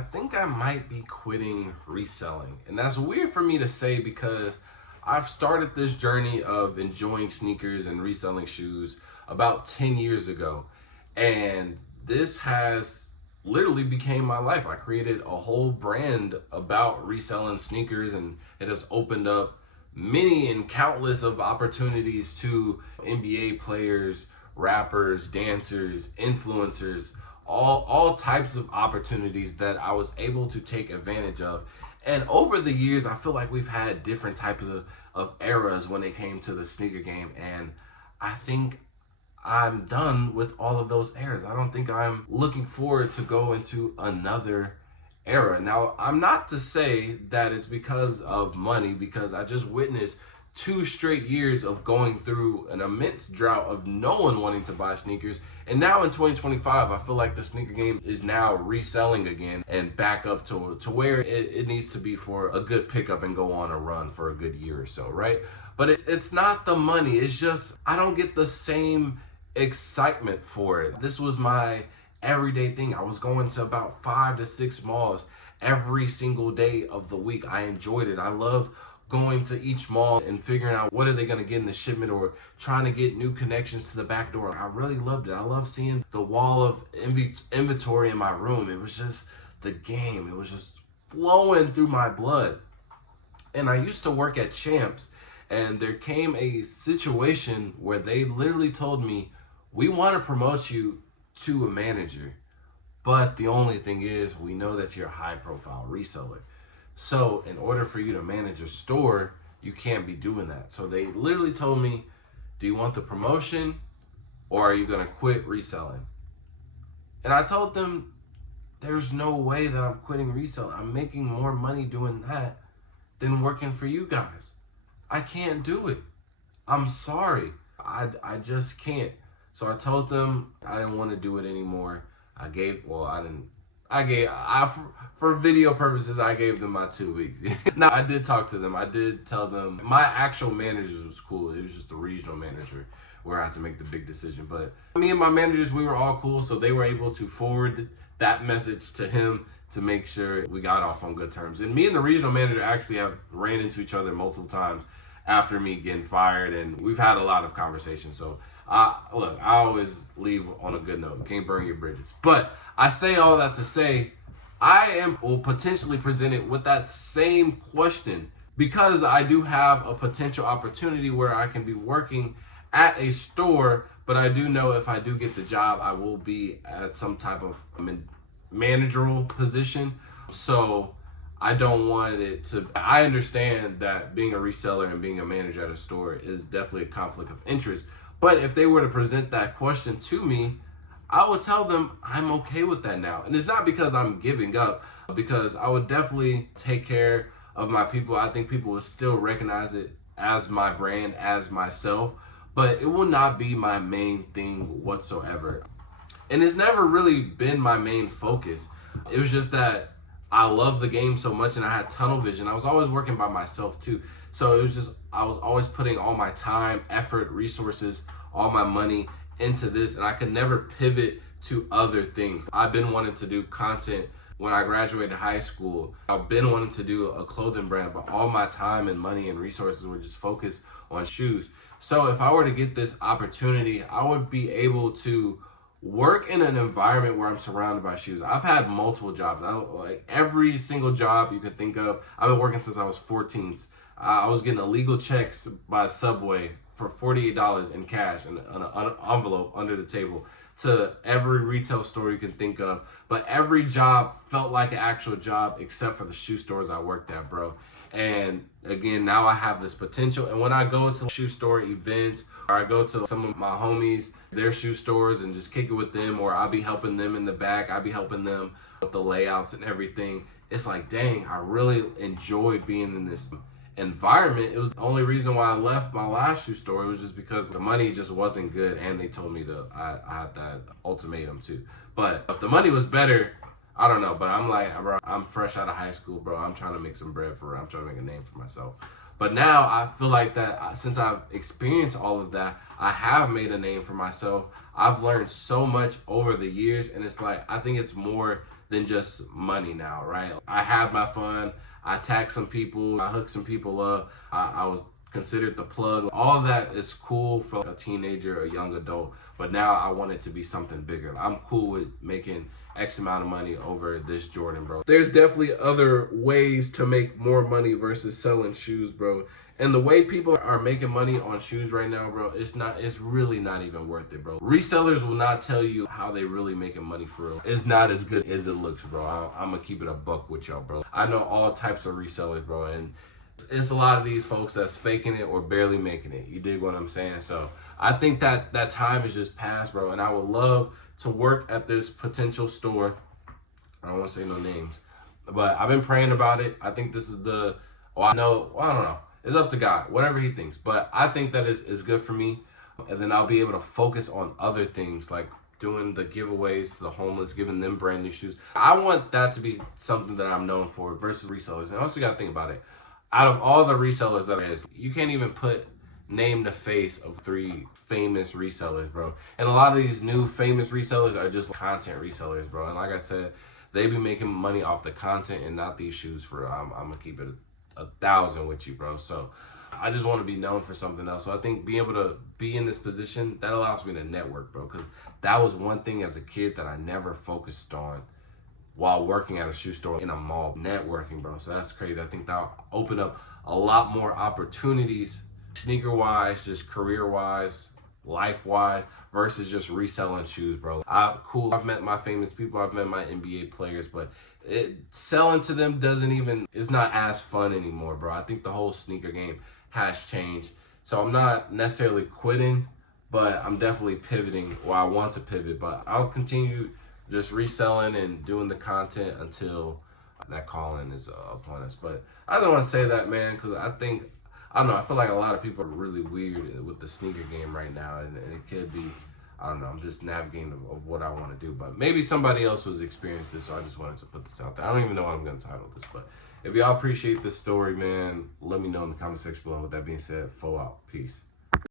I think I might be quitting reselling. And that's weird for me to say because I've started this journey of enjoying sneakers and reselling shoes about 10 years ago. And this has literally became my life. I created a whole brand about reselling sneakers, and it has opened up many and countless of opportunities to NBA players, rappers, dancers, influencers, all types of opportunities that I was able to take advantage of. And over the years, I feel like we've had different types of eras when it came to the sneaker game. And I think I'm done with all of those eras. I don't think I'm looking forward to go into another era. Now, I'm not to say that it's because of money, because I just witnessed 2 straight years of going through an immense drought of no one wanting to buy sneakers. And now in 2025, I feel like the sneaker game is now reselling again and back up to where it needs to be for a good pickup and go on a run for a good year or so, right? But it's not the money. It's just I don't get the same excitement for it. This was my everyday thing. I was going to about 5 to 6 malls every single day of the week. I enjoyed it. I loved going to each mall and figuring out what are they going to get in the shipment, or trying to get new connections to the back door. I really loved it. I loved seeing the wall of inventory in my room. It was just the game. It was just flowing through my blood. And I used to work at Champs, and there came a situation where they literally told me, we want to promote you to a manager, but the only thing is we know that you're a high profile reseller. So in order for you to manage a store, you can't be doing that. So they literally told me, do you want the promotion or are you going to quit reselling? And I told them, there's no way that I'm quitting reselling. I'm making more money doing that than working for you guys. I can't do it. I'm sorry. I just can't. So I told them I didn't want to do it anymore. For video purposes, I gave them my 2 weeks. Now, I did talk to them. I did tell them my actual manager was cool. It was just the regional manager where I had to make the big decision. But me and my managers, we were all cool. So they were able to forward that message to him to make sure we got off on good terms. And me and the regional manager actually have ran into each other multiple times after me getting fired. And we've had a lot of conversations. So look, I always leave on a good note. You can't burn your bridges. But I say all that to say, will potentially presented with that same question, because I do have a potential opportunity where I can be working at a store, but I do know if I do get the job, I will be at some type of managerial position. So I don't want it to, I understand that being a reseller and being a manager at a store is definitely a conflict of interest. But if they were to present that question to me, I would tell them I'm okay with that now. And it's not because I'm giving up, because I would definitely take care of my people. I think people will still recognize it as my brand, as myself, but it will not be my main thing whatsoever. And it's never really been my main focus. It was just that I love the game so much and I had tunnel vision. I was always working by myself too. So it was just, I was always putting all my time, effort, resources, all my money into this, and I could never pivot to other things. I've been wanting to do content when I graduated high school. I've been wanting to do a clothing brand, but all my time and money and resources were just focused on shoes. So if I were to get this opportunity, I would be able to work in an environment where I'm surrounded by shoes. I've had multiple jobs. Like every single job you could think of. I've been working since I was 14. I was getting illegal checks by Subway for $48 in cash and an envelope under the table, to every retail store you can think of. But every job felt like an actual job except for the shoe stores I worked at, bro. And again, now I have this potential. And when I go to shoe store events, or I go to some of my homies, their shoe stores, and just kick it with them, or I'll be helping them in the back, I'll be helping them with the layouts and everything. It's like, dang, I really enjoyed being in this environment. It was the only reason why I left my last shoe store. It was just because the money just wasn't good, and they told me I had that ultimatum too. But if the money was better, I don't know. But I'm like, bro, I'm fresh out of high school, bro. I'm trying to make some bread I'm trying to make a name for myself. But now I feel like that since I've experienced all of that, I have made a name for myself. I've learned so much over the years, and it's like, I think it's more than just money now, right? I had my fun. I tagged some people. I hooked some people up. I was considered the plug. All of that is cool for a teenager, a young adult, but now I want it to be something bigger. I'm cool with making X amount of money over this Jordan, bro. There's definitely other ways to make more money versus selling shoes, bro. And the way people are making money on shoes right now, bro, it's really not even worth it, bro. Resellers will not tell you how they really making money for real. It's not as good as it looks, bro. I'm gonna keep it a buck with y'all, bro. I know all types of resellers, bro, and it's a lot of these folks that's faking it or barely making it. You dig what I'm saying? So I think that time is just past, bro. And I would love to work at this potential store. I don't want to say no names, but I've been praying about it. I think this is I don't know. It's up to God, whatever he thinks. But I think that is good for me. And then I'll be able to focus on other things like doing the giveaways to the homeless, giving them brand new shoes. I want that to be something that I'm known for versus resellers. And also got to think about it. Out of all the resellers that there is, you can't even put name the face of 3 famous resellers, bro. And a lot of these new famous resellers are just content resellers, bro. And like I said, they be making money off the content and not these shoes. I'm gonna keep it 1,000 with you, bro. So I just want to be known for something else. So I think being able to be in this position, that allows me to network, bro. Because that was one thing as a kid that I never focused on while working at a shoe store in a mall, networking, bro. So that's crazy. I think that'll open up a lot more opportunities, sneaker-wise, just career-wise, life-wise, versus just reselling shoes, bro. I've met my famous people, I've met my NBA players, but selling to them it's not as fun anymore, bro. I think the whole sneaker game has changed. So I'm not necessarily quitting, but I'm definitely pivoting, or I want to pivot, but I'll continue just reselling and doing the content until that calling is upon us. But I don't want to say that, man, because I don't know, I feel like a lot of people are really weird with the sneaker game right now, and it could be, I don't know, I'm just navigating of what I want to do. But maybe somebody else was experiencing this, so I just wanted to put this out there. I don't even know what I'm going to title this, but if y'all appreciate this story, man, let me know in the comment section below. With that being said, full out. Peace.